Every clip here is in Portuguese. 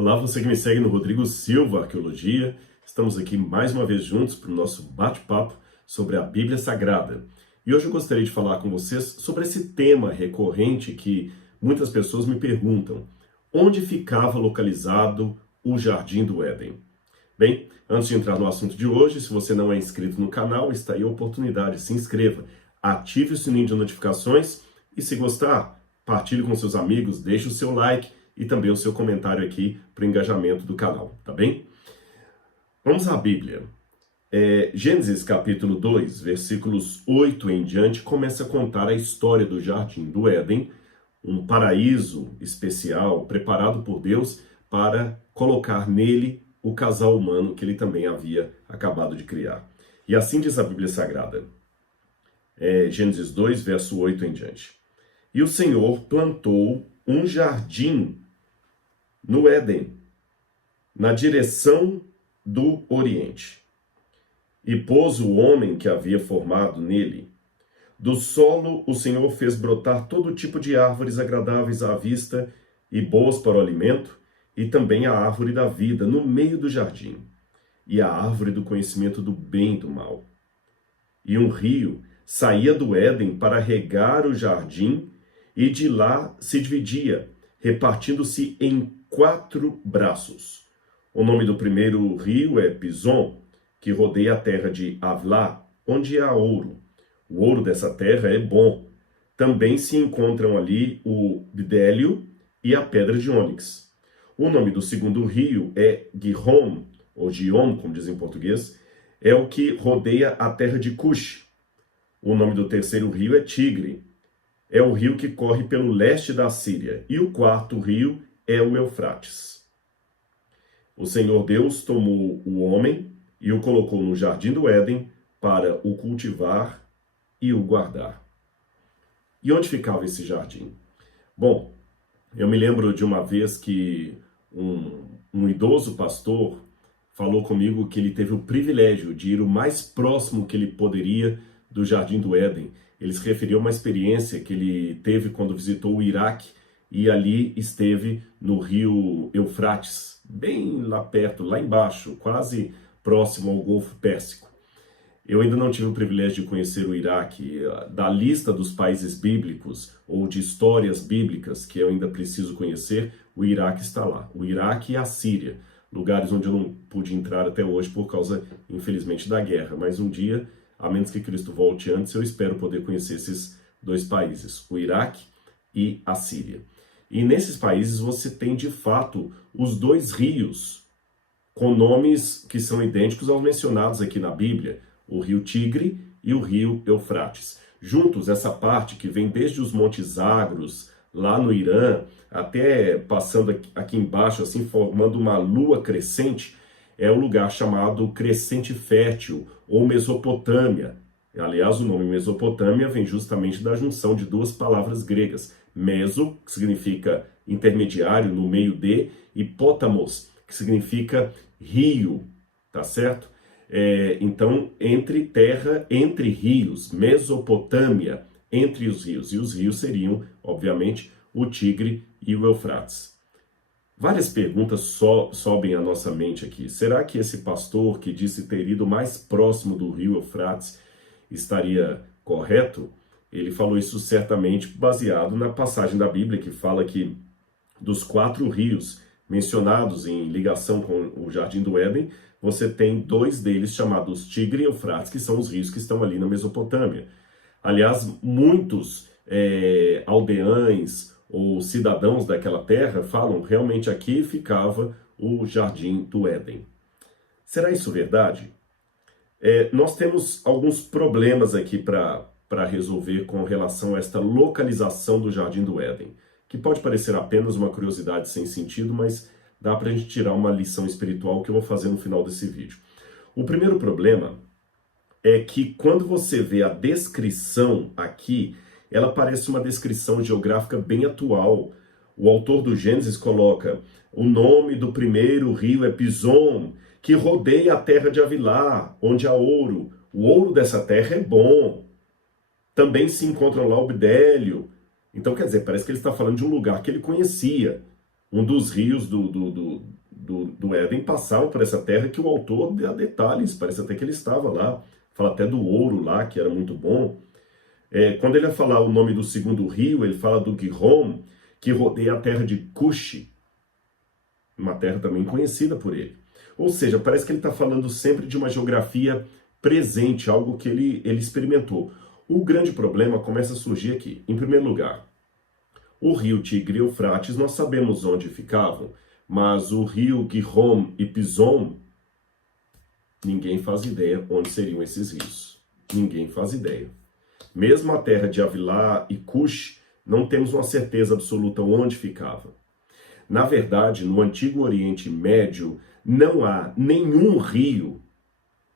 Olá, você que me segue no Rodrigo Silva Arqueologia. Estamos aqui mais uma vez juntos para o nosso bate-papo sobre a Bíblia Sagrada. E hoje eu gostaria de falar com vocês sobre esse tema recorrente que muitas pessoas me perguntam: onde ficava localizado o Jardim do Éden? Bem, antes de entrar no assunto de hoje, se você não é inscrito no canal, está aí a oportunidade, se inscreva, ative o sininho de notificações e, se gostar, partilhe com seus amigos, deixe o seu like e também o seu comentário aqui para o engajamento do canal, tá bem? Vamos à Bíblia. Gênesis capítulo 2, versículos 8 em diante, começa a contar a história do Jardim do Éden, um paraíso especial preparado por Deus para colocar nele o casal humano que ele também havia acabado de criar. E assim diz a Bíblia Sagrada, Gênesis 2, verso 8 em diante. E o Senhor plantou um jardim no Éden, na direção do Oriente, e pôs o homem que havia formado nele. Do solo o Senhor fez brotar todo tipo de árvores agradáveis à vista e boas para o alimento, e também a árvore da vida no meio do jardim, e a árvore do conhecimento do bem e do mal. E um rio saía do Éden para regar o jardim, e de lá se dividia, repartindo-se em 4 braços. O nome do primeiro rio é Pison, que rodeia a terra de Havilá, onde há ouro. O ouro dessa terra é bom. Também se encontram ali o bidélio e a pedra de ônix. O nome do segundo rio é Gihon, ou Gion, como dizem em português, é o que rodeia a terra de Cush. O nome do terceiro rio é Tigre, é o rio que corre pelo leste da Síria. E o quarto rio é o Eufrates. O Senhor Deus tomou o homem e o colocou no jardim do Éden para o cultivar e o guardar. E onde ficava esse jardim? Bom, eu me lembro de uma vez que um idoso pastor falou comigo que ele teve o privilégio de ir o mais próximo que ele poderia do Jardim do Éden. Ele se referiu a uma experiência que ele teve quando visitou o Iraque e ali esteve no rio Eufrates, bem lá perto, lá embaixo, quase próximo ao Golfo Pérsico. Eu ainda não tive o privilégio de conhecer o Iraque. Da lista dos países bíblicos ou de histórias bíblicas que eu ainda preciso conhecer, o Iraque está lá. O Iraque e a Síria, lugares onde eu não pude entrar até hoje por causa, infelizmente, da guerra. Mas um dia, a menos que Cristo volte antes, eu espero poder conhecer esses 2 países, o Iraque e a Síria. E nesses países você tem, de fato, os 2 rios, com nomes que são idênticos aos mencionados aqui na Bíblia, o rio Tigre e o rio Eufrates. Juntos, essa parte que vem desde os Montes Zagros, lá no Irã, até passando aqui embaixo, assim, formando uma lua crescente, é o lugar chamado Crescente Fértil, ou Mesopotâmia. Aliás, o nome Mesopotâmia vem justamente da junção de 2 palavras gregas. Meso, que significa intermediário, no meio de, e potamos, que significa rio, tá certo? Então, entre terra, entre rios, Mesopotâmia, entre os rios. E os rios seriam, obviamente, o Tigre e o Eufrates. Várias perguntas sobem à nossa mente aqui. Será que esse pastor que disse ter ido mais próximo do rio Eufrates estaria correto? Ele falou isso certamente baseado na passagem da Bíblia que fala que dos 4 rios mencionados em ligação com o Jardim do Éden, você tem 2 deles chamados Tigre e Eufrates, que são os rios que estão ali na Mesopotâmia. Aliás, muitos aldeães ou cidadãos daquela terra falam, realmente aqui ficava o Jardim do Éden. Será isso verdade? Nós temos alguns problemas aqui para resolver com relação a esta localização do Jardim do Éden, que pode parecer apenas uma curiosidade sem sentido, mas dá para a gente tirar uma lição espiritual que eu vou fazer no final desse vídeo. O primeiro problema é que quando você vê a descrição aqui, ela parece uma descrição geográfica bem atual. O autor do Gênesis coloca: o nome do primeiro rio é Pison, que rodeia a terra de Havilá, onde há ouro. O ouro dessa terra é bom. Também se encontram lá o bidélio. Então, quer dizer, parece que ele está falando de um lugar que ele conhecia. Um dos rios do Éden passavam por essa terra que o autor dá detalhes, parece até que ele estava lá, fala até do ouro lá, que era muito bom. Quando ele vai falar o nome do segundo rio, ele fala do Gihon, que rodeia a terra de Cush, uma terra também conhecida por ele. Ou seja, parece que ele está falando sempre de uma geografia presente, algo que ele experimentou. O grande problema começa a surgir aqui. Em primeiro lugar, o rio Tigre e Eufrates, nós sabemos onde ficavam, mas o rio Gihon e Pison, ninguém faz ideia onde seriam esses rios. Ninguém faz ideia. Mesmo a terra de Avilá e Cush, não temos uma certeza absoluta onde ficava. Na verdade, no Antigo Oriente Médio, não há nenhum rio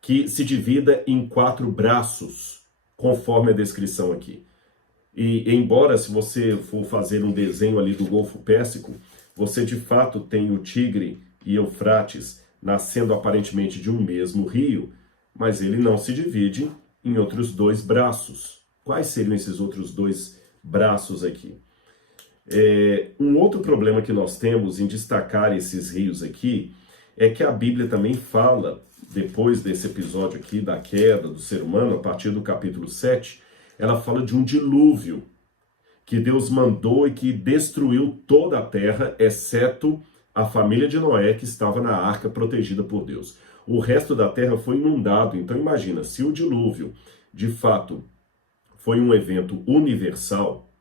que se divida em 4 braços, conforme a descrição aqui. E embora, se você for fazer um desenho ali do Golfo Pérsico, você de fato tem o Tigre e Eufrates nascendo aparentemente de um mesmo rio, mas ele não se divide em outros 2 braços. Quais seriam esses outros 2 braços aqui? Um outro problema que nós temos em destacar esses rios aqui é que a Bíblia também fala, depois desse episódio aqui da queda do ser humano, a partir do capítulo 7, ela fala de um dilúvio que Deus mandou e que destruiu toda a terra, exceto a família de Noé, que estava na arca protegida por Deus. O resto da terra foi inundado. Então imagina, se o dilúvio de fato foi um evento universal,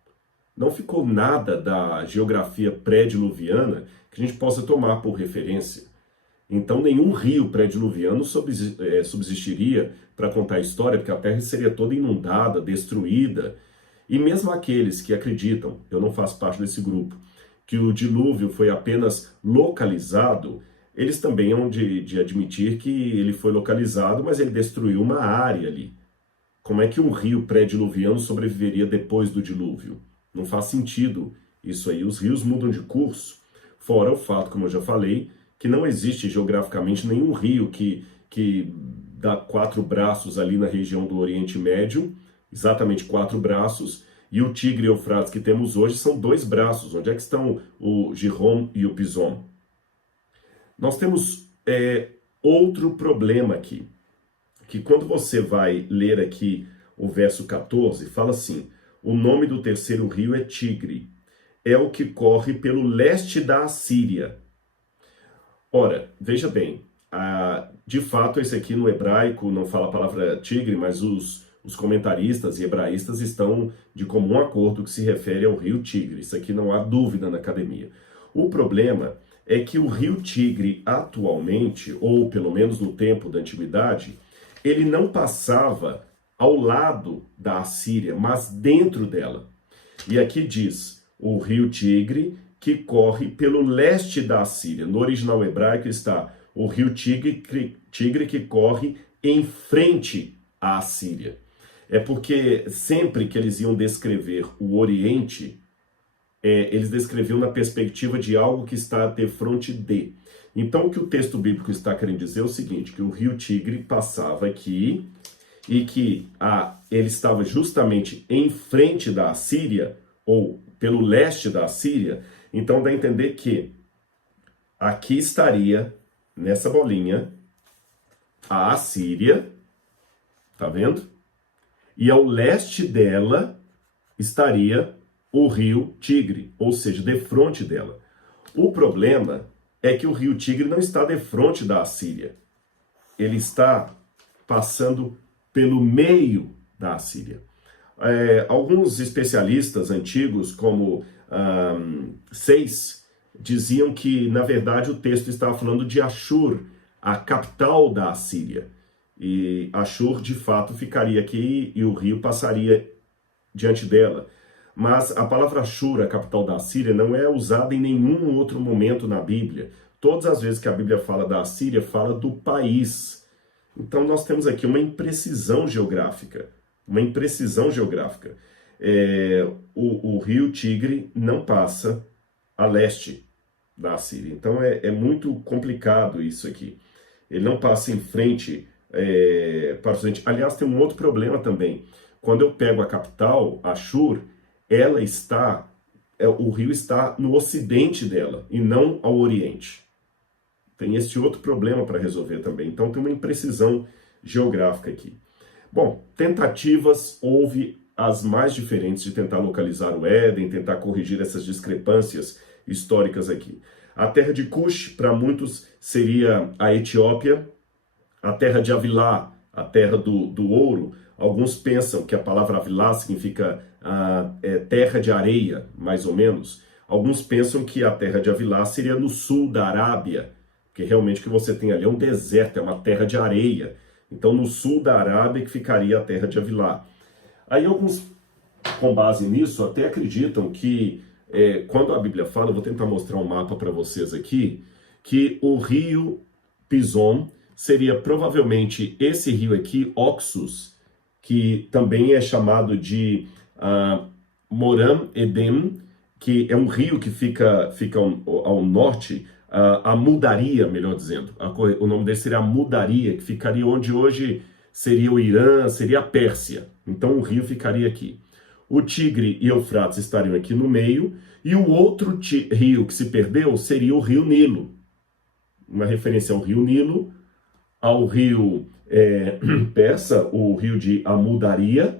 não ficou nada da geografia pré-diluviana que a gente possa tomar por referência. Então nenhum rio pré-diluviano subsistiria para contar a história, porque a terra seria toda inundada, destruída. E mesmo aqueles que acreditam, eu não faço parte desse grupo, que o dilúvio foi apenas localizado, eles também hão de admitir que ele foi localizado, mas ele destruiu uma área ali. Como é que um rio pré-diluviano sobreviveria depois do dilúvio? Não faz sentido isso aí. Os rios mudam de curso, fora o fato, como eu já falei, que não existe geograficamente nenhum rio que dá 4 braços ali na região do Oriente Médio, exatamente 4 braços, e o Tigre e o Eufrates que temos hoje são 2 braços. Onde é que estão o Gihon e o Pison? Nós temos outro problema aqui, que quando você vai ler aqui o verso 14, fala assim: o nome do terceiro rio é Tigre, é o que corre pelo leste da Assíria. Ora, veja bem, de fato esse aqui no hebraico não fala a palavra tigre, mas os comentaristas e hebraístas estão de comum acordo que se refere ao rio Tigre. Isso aqui não há dúvida na academia. O problema é que o rio Tigre atualmente, ou pelo menos no tempo da antiguidade, ele não passava ao lado da Assíria, mas dentro dela. E aqui diz, o rio Tigre que corre pelo leste da Assíria. No original hebraico está o rio Tigre que corre em frente à Assíria. É porque sempre que eles iam descrever o Oriente, eles descreviam na perspectiva de algo que está de frente de. Então o que o texto bíblico está querendo dizer é o seguinte, que o rio Tigre passava aqui e que ele estava justamente em frente da Assíria, ou pelo leste da Assíria. Então dá a entender que aqui estaria, nessa bolinha, a Assíria, tá vendo? E ao leste dela estaria o rio Tigre, ou seja, defronte dela. O problema é que o rio Tigre não está defronte da Assíria. Ele está passando pelo meio da Assíria. Alguns especialistas antigos, como Seis, diziam que, na verdade, o texto estava falando de Ashur, a capital da Assíria. E Ashur, de fato, ficaria aqui e o rio passaria diante dela. Mas a palavra Ashur, a capital da Assíria, não é usada em nenhum outro momento na Bíblia. Todas as vezes que a Bíblia fala da Assíria, fala do país. Então nós temos aqui uma imprecisão geográfica. Uma imprecisão geográfica. O rio Tigre não passa a leste da Assíria. Então é muito complicado isso aqui. Ele não passa em frente para o ocidente. Aliás, tem um outro problema também. Quando eu pego a capital, Ashur, ela está o rio está no ocidente dela e não ao oriente. Tem esse outro problema para resolver também. Então tem uma imprecisão geográfica aqui. Bom, tentativas houve as mais diferentes de tentar localizar o Éden, tentar corrigir essas discrepâncias históricas aqui. A terra de Cush, para muitos, seria a Etiópia. A terra de Avilá, a terra do ouro. Alguns pensam que a palavra Avilá significa terra de areia, mais ou menos. Alguns pensam que a terra de Avilá seria no sul da Arábia, porque realmente o que você tem ali é um deserto, é uma terra de areia. Então, no sul da Arábia que ficaria a terra de Avilá. Aí alguns, com base nisso, até acreditam que, quando a Bíblia fala, eu vou tentar mostrar um mapa para vocês aqui, que o rio Pison seria provavelmente esse rio aqui, Oxus, que também é chamado de Moram Edem, que é um rio que fica ao norte, a Mudaria, melhor dizendo. O nome dele seria a Mudaria, que ficaria onde hoje seria o Irã, seria a Pérsia. Então o rio ficaria aqui. O Tigre e Eufrates estariam aqui no meio, e o outro rio que se perdeu seria o rio Nilo. Uma referência ao rio Nilo, ao rio persa, o rio de Amudaria,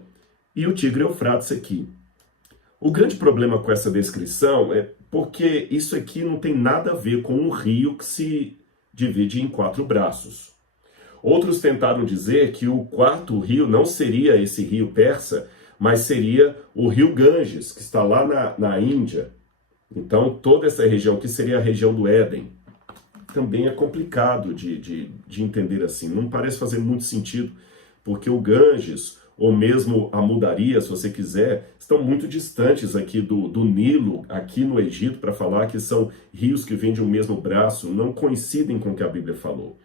e o Tigre Eufrates aqui. O grande problema com essa descrição é porque isso aqui não tem nada a ver com um rio que se divide em 4 braços. Outros tentaram dizer que o quarto rio não seria esse rio persa, mas seria o rio Ganges, que está lá na Índia. Então, toda essa região, que seria a região do Éden, também é complicado de entender assim. Não parece fazer muito sentido, porque o Ganges, ou mesmo a Mudaria, se você quiser, estão muito distantes aqui do Nilo, aqui no Egito, para falar que são rios que vêm de um mesmo braço, não coincidem com o que a Bíblia falou.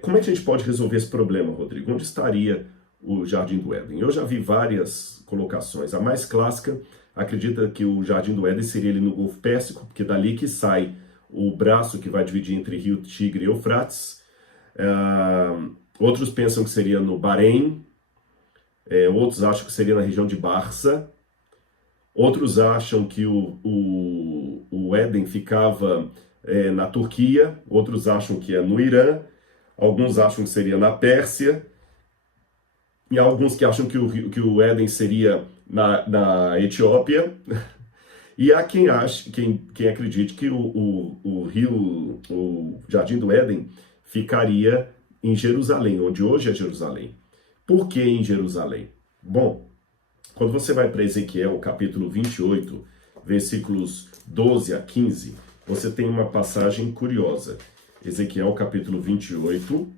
Como é que a gente pode resolver esse problema, Rodrigo? Onde estaria o Jardim do Éden? Eu já vi várias colocações. A mais clássica acredita que o Jardim do Éden seria ali no Golfo Pérsico, porque dali que sai o braço que vai dividir entre Rio Tigre e Eufrates. Outros pensam que seria no Bahrein. Outros acham que seria na região de Barça. Outros acham que o Éden ficava na Turquia. Outros acham que é no Irã. Alguns acham que seria na Pérsia. E há alguns que acham que o Éden seria na Etiópia. E há quem acredite que o Jardim do Éden ficaria em Jerusalém, onde hoje é Jerusalém. Por que em Jerusalém? Bom, quando você vai para Ezequiel, capítulo 28, versículos 12 a 15, você tem uma passagem curiosa. Ezequiel, capítulo 28,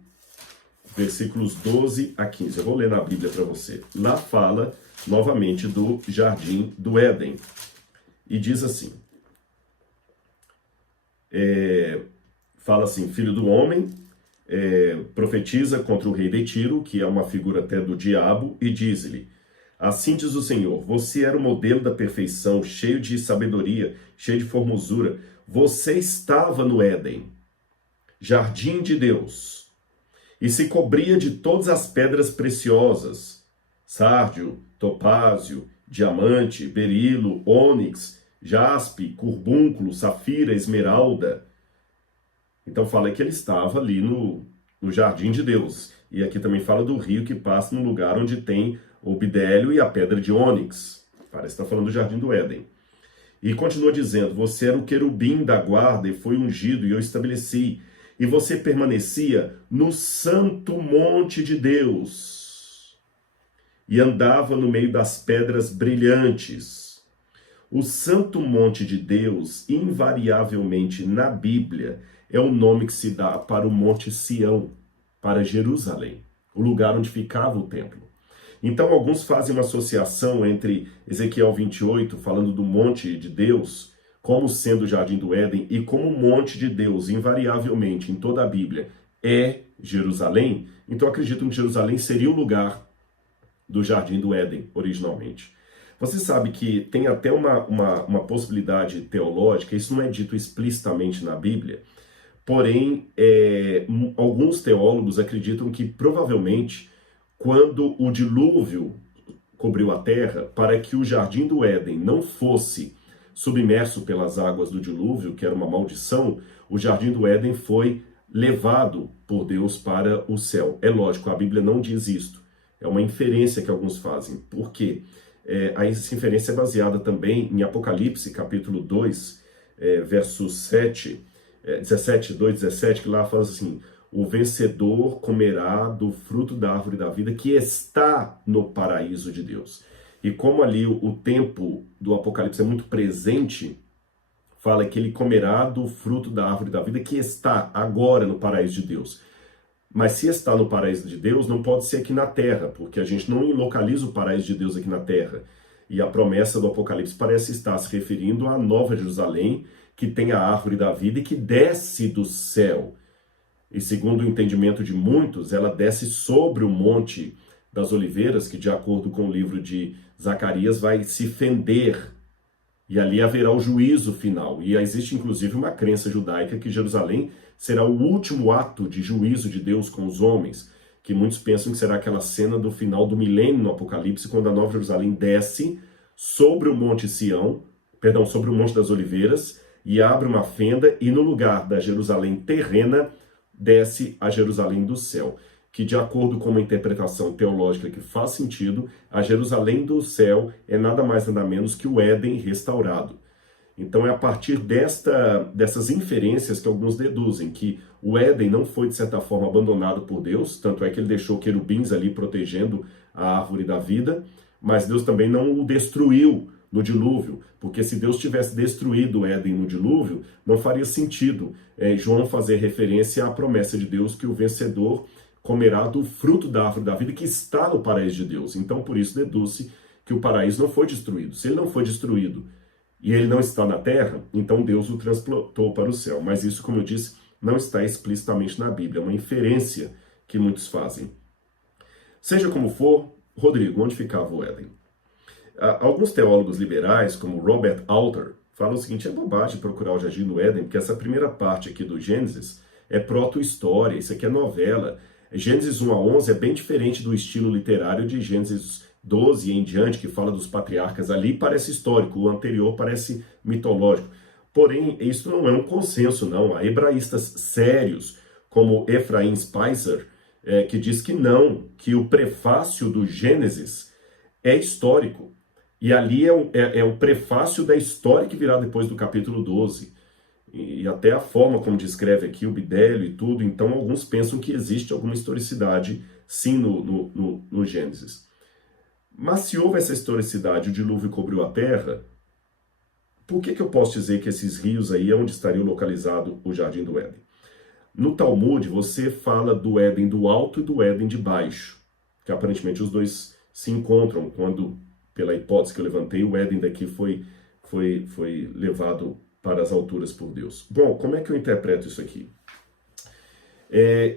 versículos 12 a 15. Eu vou ler na Bíblia para você. Lá fala, novamente, do Jardim do Éden. E diz assim, fala assim, filho do homem, profetiza contra o rei de Tiro, que é uma figura até do diabo, e diz-lhe, assim diz o Senhor, você era o modelo da perfeição, cheio de sabedoria, cheio de formosura, você estava no Éden, jardim de Deus, e se cobria de todas as pedras preciosas, sárdio, topázio, diamante, berilo, ônix, jaspe, curbúnculo, safira, esmeralda. Então fala que ele estava ali no jardim de Deus. E aqui também fala do rio que passa no lugar onde tem o bidélio e a pedra de ônix. Parece que está falando do jardim do Éden. E continua dizendo, você era o querubim da guarda e foi ungido e eu estabeleci. E você permanecia no santo monte de Deus. E andava no meio das pedras brilhantes. O santo monte de Deus, invariavelmente na Bíblia, é o nome que se dá para o Monte Sião, para Jerusalém, o lugar onde ficava o templo. Então alguns fazem uma associação entre Ezequiel 28, falando do monte de Deus, como sendo o Jardim do Éden, e como o monte de Deus, invariavelmente, em toda a Bíblia, é Jerusalém. Então acreditam que Jerusalém seria o lugar do Jardim do Éden, originalmente. Você sabe que tem até uma possibilidade teológica, isso não é dito explicitamente na Bíblia, porém, alguns teólogos acreditam que provavelmente, quando o dilúvio cobriu a terra, para que o jardim do Éden não fosse submerso pelas águas do dilúvio, que era uma maldição, o jardim do Éden foi levado por Deus para o céu. É lógico, a Bíblia não diz isto. É uma inferência que alguns fazem. Por quê? Essa inferência é baseada também em Apocalipse, capítulo 2, versos 17, 2, 17, que lá fala assim: o vencedor comerá do fruto da árvore da vida que está no paraíso de Deus. E como ali o tempo do Apocalipse é muito presente, fala que ele comerá do fruto da árvore da vida que está agora no paraíso de Deus. Mas se está no paraíso de Deus, não pode ser aqui na terra, porque a gente não localiza o paraíso de Deus aqui na terra. E a promessa do Apocalipse parece estar se referindo à Nova Jerusalém, que tem a árvore da vida e que desce do céu. E segundo o entendimento de muitos, ela desce sobre o Monte das Oliveiras, que de acordo com o livro de Zacarias vai se fender. E ali haverá o juízo final. E existe inclusive uma crença judaica que Jerusalém será o último ato de juízo de Deus com os homens, que muitos pensam que será aquela cena do final do milênio no Apocalipse, quando a Nova Jerusalém desce sobre o Monte Sião, sobre o Monte das Oliveiras, e abre uma fenda, e no lugar da Jerusalém terrena, desce a Jerusalém do céu, que de acordo com uma interpretação teológica que faz sentido, a Jerusalém do céu é nada mais nada menos que o Éden restaurado. Então é a partir dessas inferências que alguns deduzem que o Éden não foi de certa forma abandonado por Deus, tanto é que ele deixou querubins ali protegendo a árvore da vida, mas Deus também não o destruiu no dilúvio, porque se Deus tivesse destruído o Éden no dilúvio, não faria sentido João fazer referência à promessa de Deus que o vencedor comerá do fruto da árvore da vida que está no paraíso de Deus. Então por isso deduz-se que o paraíso não foi destruído. Se ele não foi destruído e ele não está na terra, então Deus o transportou para o céu. Mas isso, como eu disse, não está explicitamente na Bíblia, é uma inferência que muitos fazem. Seja como for, Rodrigo, onde ficava o Éden? Alguns teólogos liberais, como Robert Alter, falam o seguinte: é bobagem procurar o jardim do Éden, porque essa primeira parte aqui do Gênesis é proto-história, isso aqui é novela. Gênesis 1 a 11 é bem diferente do estilo literário de Gênesis 12 em diante, que fala dos patriarcas. Ali parece histórico, o anterior parece mitológico. Porém, isso não é um consenso, não. Há hebraístas sérios, como Ephraim Spicer, que diz que não, que o prefácio do Gênesis é histórico. E ali é o prefácio da história que virá depois do capítulo 12. E até a forma como descreve aqui o Bidélio e tudo, então alguns pensam que existe alguma historicidade, sim, no Gênesis. Mas se houve essa historicidade, o dilúvio cobriu a terra, por que eu posso dizer que esses rios aí é onde estaria localizado o Jardim do Éden? No Talmud, você fala do Éden do alto e do Éden de baixo, que aparentemente os dois se encontram quando, pela hipótese que eu levantei, o Éden daqui foi levado para as alturas por Deus. Bom, como é que eu interpreto isso aqui?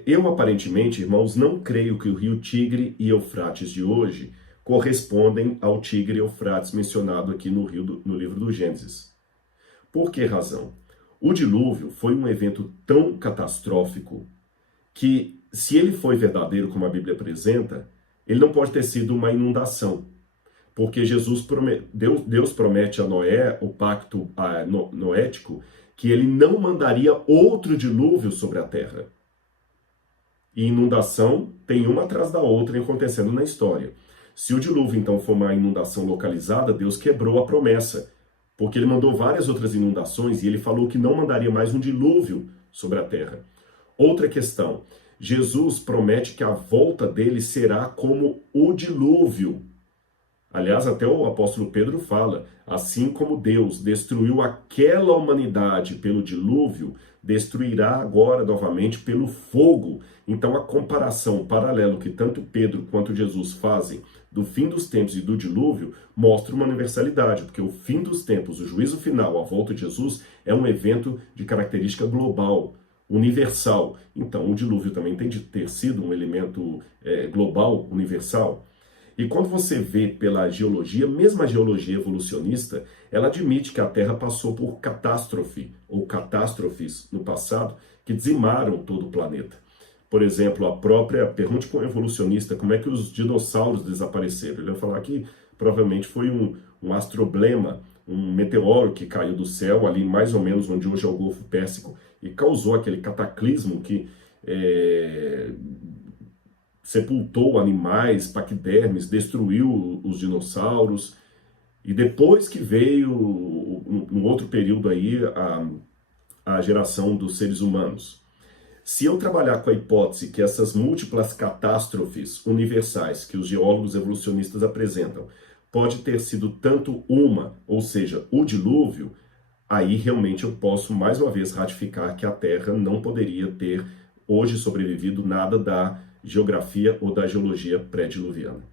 Eu, aparentemente, irmãos, não creio que o rio Tigre e Eufrates de hoje correspondem ao Tigre e Eufrates mencionado aqui no livro do Gênesis. Por que razão? O dilúvio foi um evento tão catastrófico que, se ele foi verdadeiro como a Bíblia apresenta, ele não pode ter sido uma inundação. Porque Deus promete a Noé, o pacto noético, que ele não mandaria outro dilúvio sobre a terra. E inundação tem uma atrás da outra acontecendo na história. Se o dilúvio, então, for uma inundação localizada, Deus quebrou a promessa, porque ele mandou várias outras inundações e ele falou que não mandaria mais um dilúvio sobre a terra. Outra questão, Jesus promete que a volta dele será como o dilúvio. Aliás, até o apóstolo Pedro fala, assim como Deus destruiu aquela humanidade pelo dilúvio, destruirá agora novamente pelo fogo. Então a comparação, o paralelo que tanto Pedro quanto Jesus fazem do fim dos tempos e do dilúvio, mostra uma universalidade, porque o fim dos tempos, o juízo final, a volta de Jesus, é um evento de característica global, universal. Então o dilúvio também tem de ter sido um elemento global, universal. E quando você vê pela geologia, mesmo a geologia evolucionista, ela admite que a Terra passou por catástrofe, ou catástrofes no passado, que dizimaram todo o planeta. Por exemplo, pergunte para um evolucionista como é que os dinossauros desapareceram. Ele vai falar que provavelmente foi um astroblema, um meteoro que caiu do céu, ali mais ou menos onde hoje é o Golfo Pérsico, e causou aquele cataclismo que sepultou animais, paquidermes, destruiu os dinossauros. E depois que veio, um outro período aí, a geração dos seres humanos. Se eu trabalhar com a hipótese que essas múltiplas catástrofes universais que os geólogos evolucionistas apresentam pode ter sido tanto uma, ou seja, o dilúvio, aí realmente eu posso mais uma vez ratificar que a Terra não poderia ter hoje sobrevivido nada da geografia ou da geologia pré-diluviana.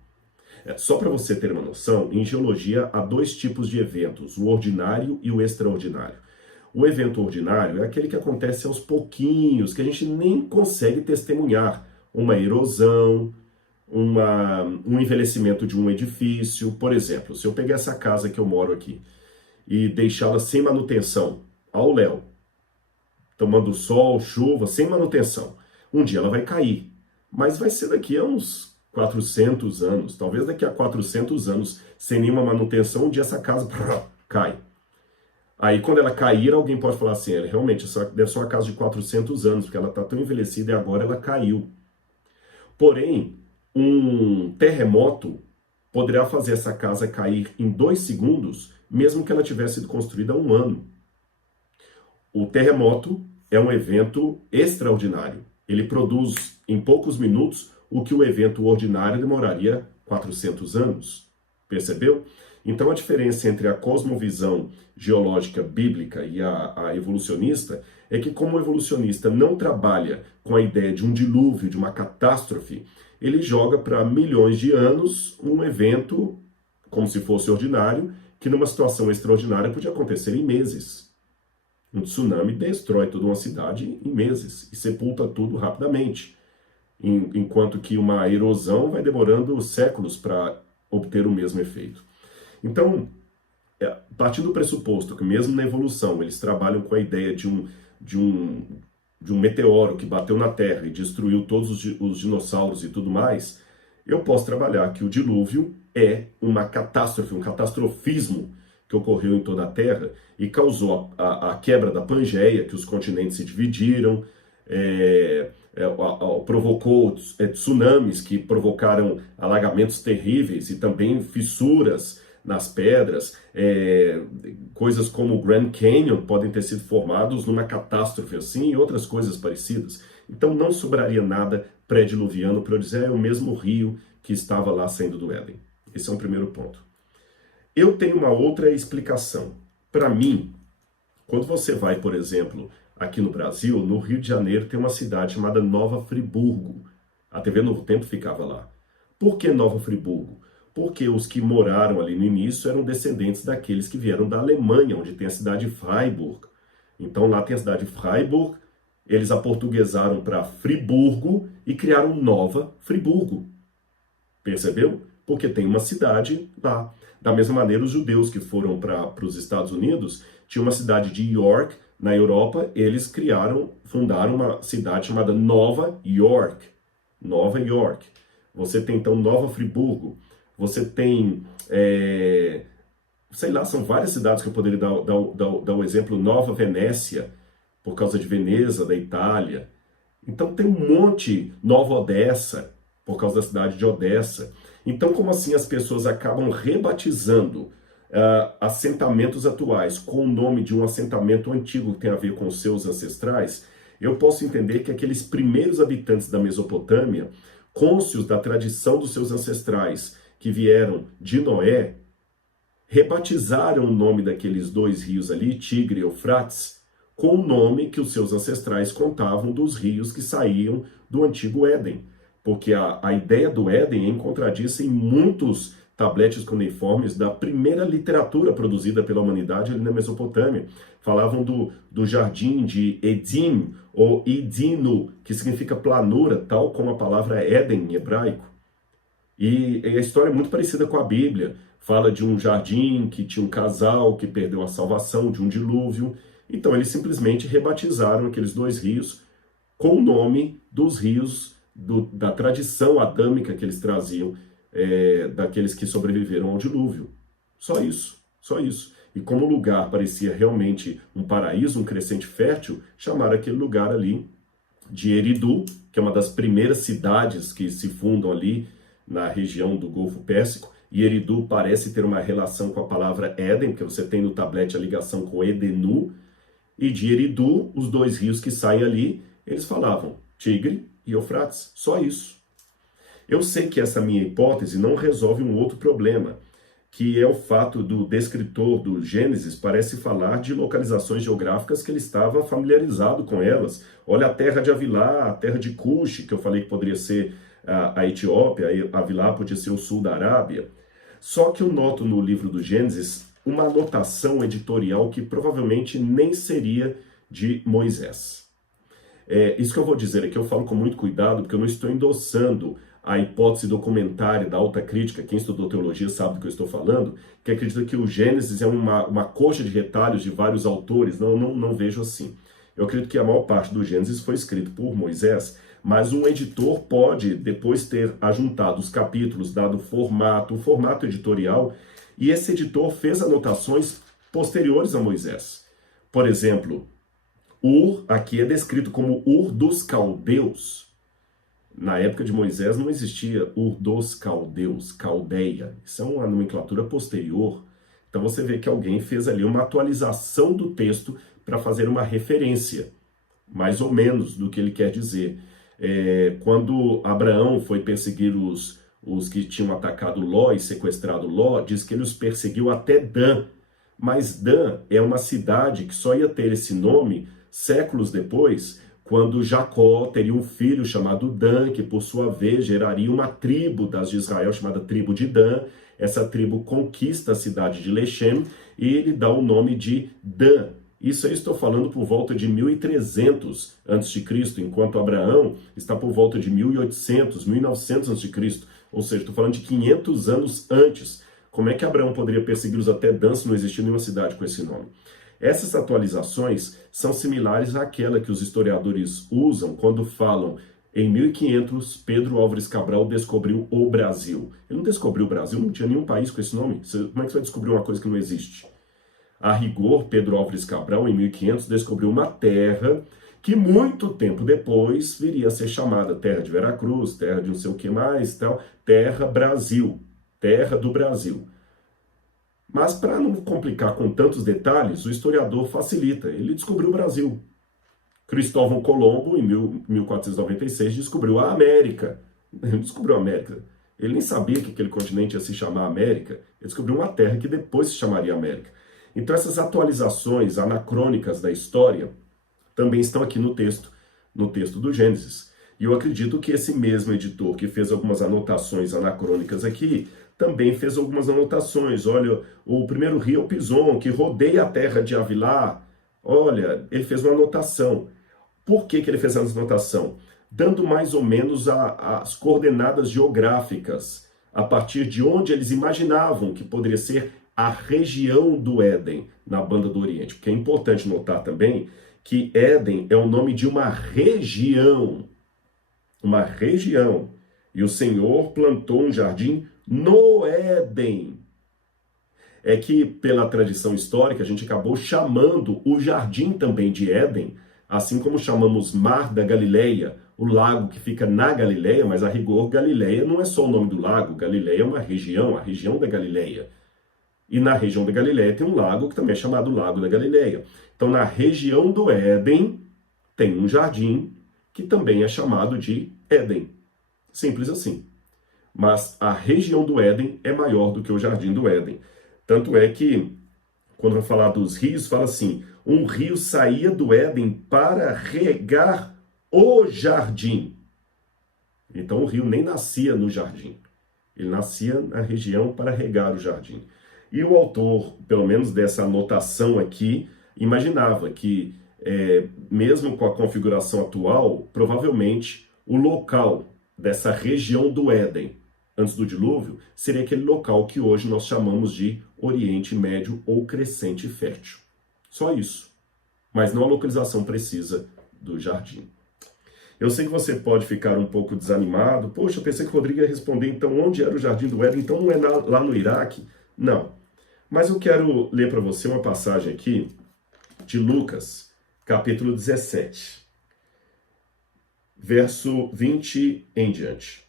Só para você ter uma noção, em geologia há dois tipos de eventos, o ordinário e o extraordinário. O evento ordinário é aquele que acontece aos pouquinhos, que a gente nem consegue testemunhar. Uma erosão, um envelhecimento de um edifício. Por exemplo, se eu pegar essa casa que eu moro aqui e deixá-la sem manutenção, ao léu, tomando sol, chuva, sem manutenção, um dia ela vai cair. Mas vai ser daqui a uns 400 anos, talvez daqui a 400 anos, sem nenhuma manutenção, um dia essa casa cai. Aí, quando ela cair, alguém pode falar assim, realmente, essa deve ser uma casa de 400 anos, porque ela está tão envelhecida e agora ela caiu. Porém, um terremoto poderá fazer essa casa cair em 2 segundos, mesmo que ela tivesse sido construída há 1 ano. O terremoto é um evento extraordinário. Ele produz, em poucos minutos, o que o evento ordinário demoraria 400 anos. Percebeu? Então, a diferença entre a cosmovisão geológica bíblica e a evolucionista é que, como o evolucionista não trabalha com a ideia de um dilúvio, de uma catástrofe, ele joga para milhões de anos um evento, como se fosse ordinário, que numa situação extraordinária podia acontecer em meses. Um tsunami destrói toda uma cidade em meses e sepulta tudo rapidamente, enquanto que uma erosão vai demorando séculos para obter o mesmo efeito. Então, partindo do pressuposto que mesmo na evolução eles trabalham com a ideia de um meteoro que bateu na Terra e destruiu todos os dinossauros e tudo mais, eu posso trabalhar que o dilúvio é uma catástrofe, um catastrofismo que ocorreu em toda a Terra e causou a quebra da Pangeia, que os continentes se dividiram, provocou tsunamis que provocaram alagamentos terríveis e também fissuras nas pedras, coisas como o Grand Canyon podem ter sido formados numa catástrofe assim e outras coisas parecidas. Então não sobraria nada pré-diluviano para eu dizer, é o mesmo rio que estava lá saindo do Éden. Esse é um primeiro ponto. Eu tenho uma outra explicação. Para mim, quando você vai, por exemplo, aqui no Brasil, no Rio de Janeiro, tem uma cidade chamada Nova Friburgo. A TV Novo Tempo ficava lá. Por que Nova Friburgo? Porque os que moraram ali no início eram descendentes daqueles que vieram da Alemanha, onde tem a cidade de Freiburg. Então lá tem a cidade de Freiburg, eles aportuguesaram para Friburgo e criaram Nova Friburgo. Percebeu? Porque tem uma cidade lá. Da mesma maneira, os judeus que foram para os Estados Unidos, tinha uma cidade de York, na Europa, eles fundaram uma cidade chamada Nova York. Nova York. Você tem então Nova Friburgo. Você tem, sei lá, são várias cidades que eu poderia dar o exemplo. Nova Venécia, por causa de Veneza, da Itália. Então tem um monte, Nova Odessa, por causa da cidade de Odessa. Então, como assim as pessoas acabam rebatizando assentamentos atuais com o nome de um assentamento antigo que tem a ver com os seus ancestrais? Eu posso entender que aqueles primeiros habitantes da Mesopotâmia, cônscios da tradição dos seus ancestrais, que vieram de Noé, rebatizaram o nome daqueles 2 rios ali, Tigre e Eufrates, com o nome que os seus ancestrais contavam dos rios que saíam do antigo Éden. Porque a ideia do Éden é encontradiça em muitos tabletes cuneiformes da primeira literatura produzida pela humanidade ali na Mesopotâmia. Falavam do jardim de Edim, ou Edino, que significa planura, tal como a palavra Éden em hebraico. E a história é muito parecida com a Bíblia. Fala de um jardim que tinha um casal que perdeu a salvação de um dilúvio. Então eles simplesmente rebatizaram aqueles 2 rios com o nome dos rios da tradição adâmica que eles traziam, daqueles que sobreviveram ao dilúvio. Só isso, só isso. E como o lugar parecia realmente um paraíso, um crescente fértil, chamaram aquele lugar ali de Eridu, que é uma das primeiras cidades que se fundam ali na região do Golfo Pérsico. E Eridu parece ter uma relação com a palavra Éden, porque você tem no tablete a ligação com Edenu. E de Eridu, os dois rios que saem ali, eles falavam Tigre e Eufrates. Só isso. Eu sei que essa minha hipótese não resolve um outro problema, que é o fato do descritor do Gênesis parece falar de localizações geográficas que ele estava familiarizado com elas. Olha a terra de Avilá, a terra de Cush, que eu falei que poderia ser a Etiópia, Avilá podia ser o sul da Arábia. Só que eu noto no livro do Gênesis uma anotação editorial que provavelmente nem seria de Moisés. Isso que eu vou dizer aqui, eu falo com muito cuidado, porque eu não estou endossando a hipótese documentária da alta crítica, quem estudou teologia sabe do que eu estou falando, que acredita que o Gênesis é uma coxa de retalhos de vários autores. Não vejo assim. Eu acredito que a maior parte do Gênesis foi escrito por Moisés, mas um editor pode depois ter ajuntado os capítulos, dado o formato editorial, e esse editor fez anotações posteriores a Moisés. Por exemplo, Ur aqui é descrito como Ur dos Caldeus. Na época de Moisés não existia Ur dos Caldeus, Caldeia. Isso é uma nomenclatura posterior. Então você vê que alguém fez ali uma atualização do texto para fazer uma referência, mais ou menos, do que ele quer dizer. Quando Abraão foi perseguir os que tinham atacado Ló e sequestrado Ló, diz que ele os perseguiu até Dan. Mas Dan é uma cidade que só ia ter esse nome séculos depois, quando Jacó teria um filho chamado Dan, que por sua vez geraria uma tribo das de Israel chamada tribo de Dan. Essa tribo conquista a cidade de Lechem e ele dá o nome de Dan. Isso eu estou falando por volta de 1300 a.C., enquanto Abraão está por volta de 1800, 1900 a.C., ou seja, estou falando de 500 anos antes. Como é que Abraão poderia persegui-los até Dan se não existia nenhuma cidade com esse nome? Essas atualizações são similares àquela que os historiadores usam quando falam em 1500, Pedro Álvares Cabral descobriu o Brasil. Ele não descobriu o Brasil, não tinha nenhum país com esse nome. Como é que você vai descobrir uma coisa que não existe? A rigor, Pedro Álvares Cabral, em 1500, descobriu uma terra que muito tempo depois viria a ser chamada Terra de Veracruz, Terra de não sei o que mais, tal, Terra Brasil, Terra do Brasil. Mas para não complicar com tantos detalhes, o historiador facilita. Ele descobriu o Brasil. Cristóvão Colombo, em 1496, descobriu a América. Ele descobriu a América. Ele nem sabia que aquele continente ia se chamar América. Ele descobriu uma terra que depois se chamaria América. Então essas atualizações anacrônicas da história também estão aqui no texto do Gênesis. E eu acredito que esse mesmo editor que fez algumas anotações anacrônicas aqui, também fez algumas anotações. Olha, o primeiro rio é o Pison, que rodeia a terra de Avilá. Olha, ele fez uma anotação. Por que ele fez essa anotação? Dando mais ou menos as coordenadas geográficas, a partir de onde eles imaginavam que poderia ser a região do Éden, na Banda do Oriente. Porque é importante notar também que Éden é o nome de uma região. Uma região. E o Senhor plantou um jardim no Éden. É que, pela tradição histórica, a gente acabou chamando o jardim também de Éden, assim como chamamos Mar da Galileia, o lago que fica na Galileia, mas a rigor, Galileia não é só o nome do lago, Galileia é uma região, a região da Galileia. E na região da Galileia tem um lago que também é chamado Lago da Galileia. Então, na região do Éden, tem um jardim que também é chamado de Éden. Simples assim. Mas a região do Éden é maior do que o jardim do Éden. Tanto é que, quando vai falar dos rios, fala assim, um rio saía do Éden para regar o jardim. Então o rio nem nascia no jardim. Ele nascia na região para regar o jardim. E o autor, pelo menos dessa anotação aqui, imaginava que, mesmo com a configuração atual, provavelmente o local dessa região do Éden, antes do dilúvio, seria aquele local que hoje nós chamamos de Oriente Médio ou Crescente Fértil. Só isso. Mas não a localização precisa do jardim. Eu sei que você pode ficar um pouco desanimado. Poxa, eu pensei que o Rodrigo ia responder, então onde era o Jardim do Éden? Então não é lá no Iraque? Não. Mas eu quero ler para você uma passagem aqui de Lucas, capítulo 17, verso 20 em diante.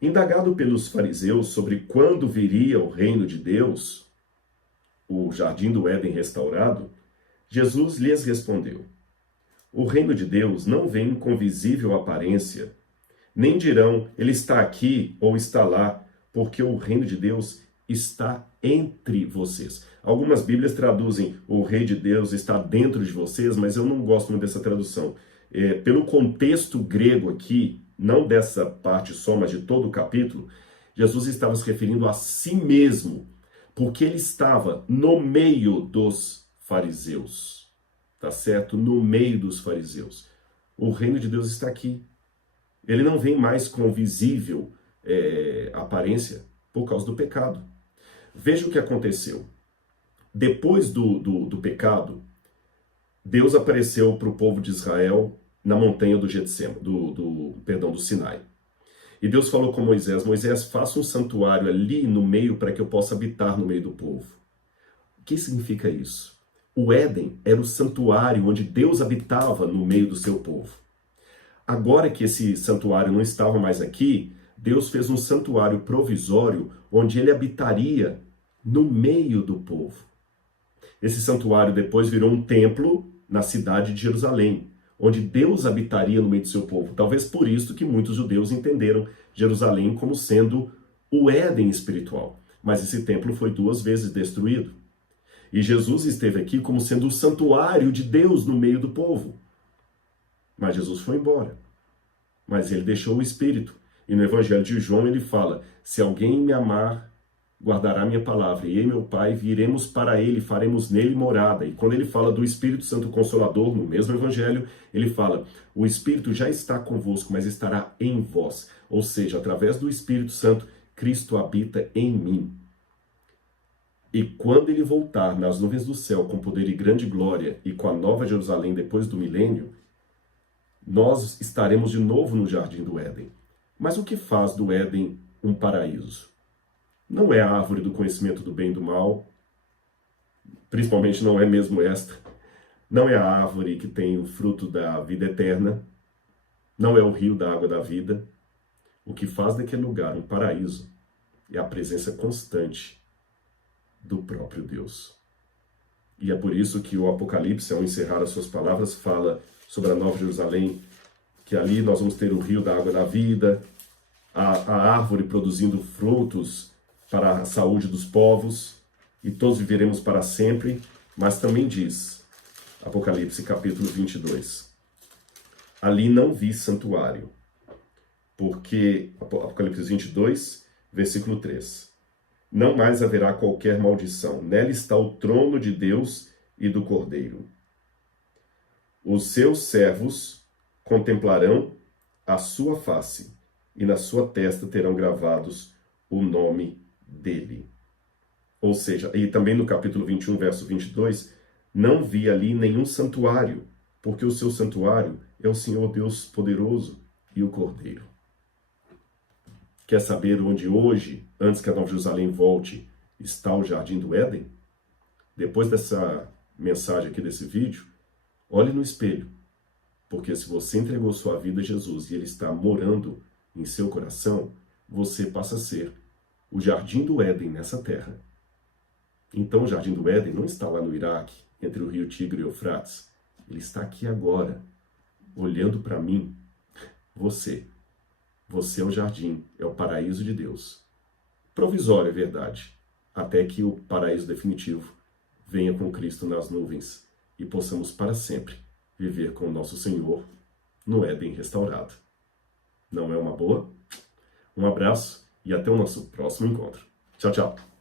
Indagado pelos fariseus sobre quando viria o reino de Deus, o Jardim do Éden restaurado, Jesus lhes respondeu: o reino de Deus não vem com visível aparência, nem dirão, ele está aqui ou está lá, porque o reino de Deus está entre vocês. Algumas Bíblias traduzem, o reino de Deus está dentro de vocês, mas eu não gosto muito dessa tradução. Pelo contexto grego aqui, não dessa parte só, mas de todo o capítulo, Jesus estava se referindo a si mesmo, porque ele estava no meio dos fariseus. Tá certo? No meio dos fariseus. O reino de Deus está aqui. Ele não vem mais com visível aparência por causa do pecado. Veja o que aconteceu. Depois do pecado, Deus apareceu para o povo de Israel na montanha do Getsem, do Sinai. E Deus falou com Moisés: Moisés, faça um santuário ali no meio para que eu possa habitar no meio do povo. O que significa isso? O Éden era o santuário onde Deus habitava no meio do seu povo. Agora que esse santuário não estava mais aqui, Deus fez um santuário provisório onde ele habitaria no meio do povo. Esse santuário depois virou um templo na cidade de Jerusalém, onde Deus habitaria no meio do seu povo. Talvez por isso que muitos judeus entenderam Jerusalém como sendo o Éden espiritual. Mas esse templo foi 2 vezes destruído. E Jesus esteve aqui como sendo o santuário de Deus no meio do povo. Mas Jesus foi embora. Mas ele deixou o Espírito. E no Evangelho de João ele fala: se alguém me amar, guardará minha palavra. E eu e meu Pai viremos para ele, faremos nele morada. E quando ele fala do Espírito Santo Consolador, no mesmo Evangelho, ele fala: o Espírito já está convosco, mas estará em vós. Ou seja, através do Espírito Santo, Cristo habita em mim. E quando ele voltar nas nuvens do céu com poder e grande glória e com a nova Jerusalém depois do milênio, nós estaremos de novo no Jardim do Éden. Mas o que faz do Éden um paraíso? Não é a árvore do conhecimento do bem e do mal, principalmente não é mesmo esta. Não é a árvore que tem o fruto da vida eterna. Não é o rio da água da vida. O que faz daquele lugar um paraíso é a presença constante do próprio Deus. E é por isso que o Apocalipse, ao encerrar as suas palavras, fala sobre a Nova Jerusalém, que ali nós vamos ter o rio da água da vida, a árvore produzindo frutos para a saúde dos povos, e todos viveremos para sempre. Mas também diz, Apocalipse capítulo 22, ali não vi santuário, porque, Apocalipse 22, versículo 3, não mais haverá qualquer maldição. Nela está o trono de Deus e do Cordeiro. Os seus servos contemplarão a sua face, e na sua testa terão gravados o nome dele. Ou seja, e também no capítulo 21, verso 22, não vi ali nenhum santuário, porque o seu santuário é o Senhor Deus poderoso e o Cordeiro. Quer saber onde hoje, antes que a Nova Jerusalém volte, está o Jardim do Éden? Depois dessa mensagem aqui, desse vídeo, olhe no espelho. Porque se você entregou sua vida a Jesus e Ele está morando em seu coração, você passa a ser o Jardim do Éden nessa terra. Então o Jardim do Éden não está lá no Iraque, entre o rio Tigre e o Eufrates. Ele está aqui agora, olhando para mim, você. Você é o jardim, é o paraíso de Deus. Provisório, é verdade, até que o paraíso definitivo venha com Cristo nas nuvens e possamos para sempre viver com o nosso Senhor no Éden restaurado. Não é uma boa? Um abraço e até o nosso próximo encontro. Tchau, tchau.